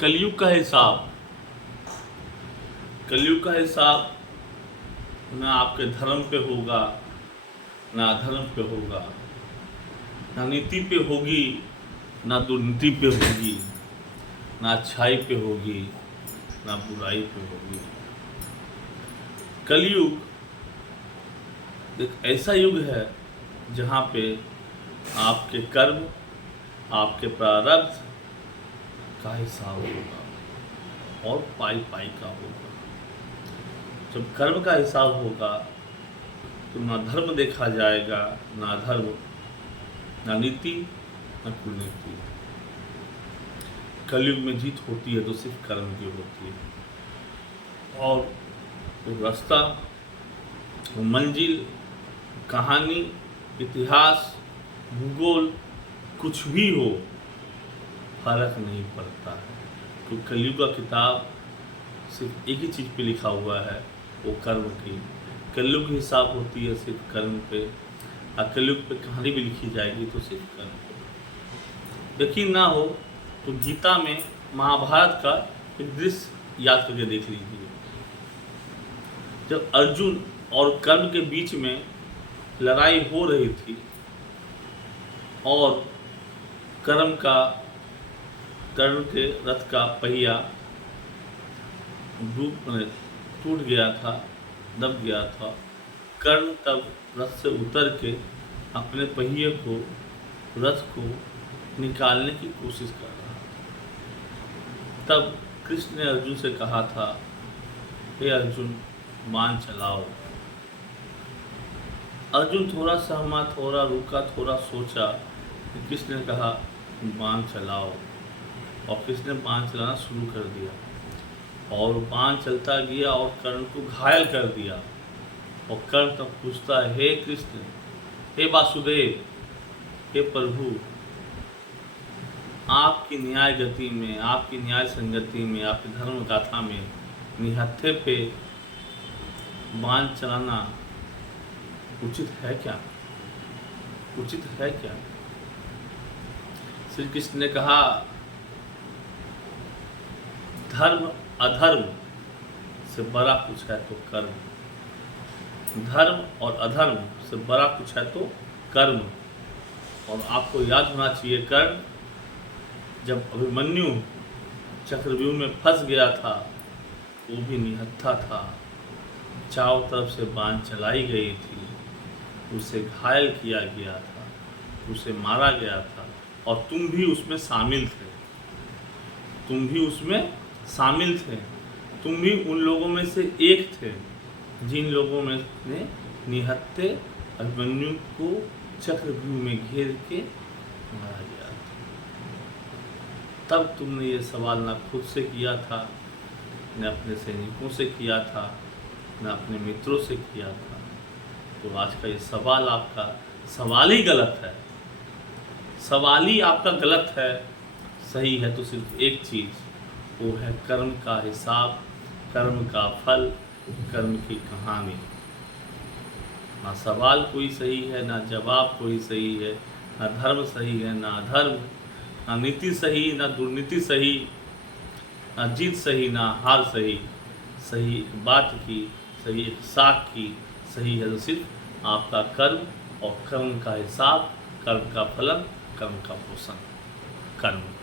कलयुग का हिसाब। कलयुग का हिसाब ना आपके धर्म पे होगा, ना अधर्म पे होगा, ना नीति पे होगी, ना दुर्नीति पे होगी, ना अच्छाई पे होगी, ना बुराई पे होगी। कलयुग एक ऐसा युग है जहाँ पे आपके कर्म, आपके प्रारब्ध का हिसाब होगा और पाई पाई का होगा। जब कर्म का हिसाब होगा तो ना धर्म देखा जाएगा, ना अधर्म, ना नीति, ना कुनीति। कलयुग में जीत होती है तो सिर्फ कर्म की होती है। और वो रास्ता, वो मंजिल, कहानी, इतिहास, भूगोल कुछ भी हो, फर्क नहीं पड़ता है। तो कलयुग का किताब सिर्फ एक ही चीज़ पे लिखा हुआ है, वो कर्म की। कलयुग की हिसाब होती है सिर्फ कर्म पे, और कलयुग पे कहानी भी लिखी जाएगी तो सिर्फ कर्म पे। यकीन ना हो तो गीता में महाभारत का एक दृश्य याद करके देख लीजिए। जब अर्जुन और कर्ण के बीच में लड़ाई हो रही थी और कर्ण के रथ का पहिया टूट गया था, दब गया था। कर्ण तब रथ से उतर के अपने पहिए को, रथ को निकालने की कोशिश कर रहा था। तब कृष्ण ने अर्जुन से कहा था, हे अर्जुन, बाण चलाओ। अर्जुन थोड़ा सहमा, थोड़ा रुका, थोड़ा सोचा। कृष्ण ने कहा, बाण चलाओ। और कृष्ण ने बाण चलाना शुरू कर दिया और बाण चलता गया और कर्ण को घायल कर दिया। और कर्ण तब पूछता है, हे कृष्ण, हे वासुदेव, हे प्रभु, आपकी न्याय गति में, आपकी न्याय संगति में, आपकी धर्म गाथा में निहत्थे पे बाण चलाना उचित है क्या? उचित है क्या? श्री कृष्ण ने कहा, धर्म अधर्म से बड़ा कुछ है तो कर्म। धर्म और अधर्म से बड़ा कुछ है तो कर्म। और आपको याद होना चाहिए, कर्ण जब अभिमन्यु चक्रव्यूह में फंस गया था, वो भी निहत्था था। चारों तरफ से बाण चलाई गई थी, उसे घायल किया गया था, उसे मारा गया था। और तुम भी उसमें शामिल थे, तुम भी उसमें शामिल थे। तुम भी उन लोगों में से एक थे जिन लोगों में ने निहत्थे अभिमन्यु को चक्रव्यूह में घेर के मारा गया था। तब तुमने ये सवाल ना खुद से किया था, न अपने सैनिकों से किया था, न अपने मित्रों से किया था। तो आज का ये सवाल, आपका सवाल ही गलत है। सवाल ही आपका गलत है। सही है तो सिर्फ एक चीज़, वो है कर्म का हिसाब, कर्म का फल, कर्म की कहानी। ना सवाल कोई सही है, ना जवाब कोई सही है, ना धर्म सही है, ना अधर्म, ना नीति सही, ना दुर्नीति सही, ना जीत सही, ना हार सही। सही एक बात की, सही एक साख की सही है तो सिर्फ आपका कर्म, और कर्म का हिसाब, कर्म का फलन, कर्म का पोषण, कर्म।